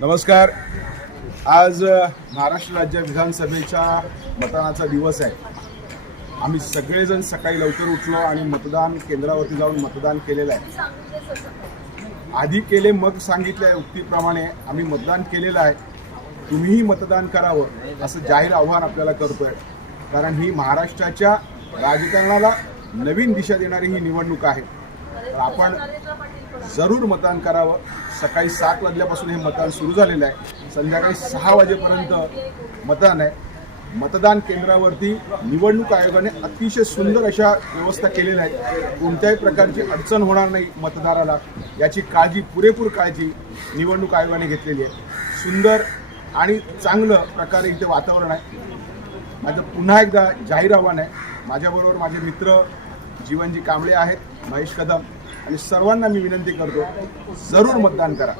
नमस्कार। आज महाराष्ट्र राज्य विधानसभेचा मतदानाचा दिवस आहे। आम्ही सगळेजण सकाळी लवकर उठलो आणि मतदान केंद्रावरती जाऊन मतदान केलेलं आहे। आधी केले मग सांगितल्या उक्तीप्रमाणे आम्ही मतदान केलेलं आहे। तुम्हीही मतदान करावं असं जाहीर आव्हान आपल्याला करतोय, कारण ही महाराष्ट्राच्या राजकारणाला नवीन दिशा देणारी ही निवडणूक आहे। तर आपण जरूर मतदान करावं। सकाळी 7 वाजल्यापासून हे मतदान सुरू झालेलं आहे। संध्याकाळी 6 वाजेपर्यंत मतदान आहे। मतदान केंद्रावरती निवडणूक आयोगाने अतिशय सुंदर अशा व्यवस्था केलेल्या आहेत। कोणत्याही प्रकारची अडचण होणार नाही मतदाराला, याची काळजी, पुरेपूर काळजी निवडणूक आयोगाने घेतलेली आहे। सुंदर आणि चांगलं प्रकारे इथे वातावरण आहे। माझं पुन्हा एकदा जाहीर आव्हान आहे। माझ्याबरोबर माझे मित्र जीवनजी कांबळे आहेत, महेश कदम, आणि सर्वांना मी विनंती करतो, जरूर मतदान करा।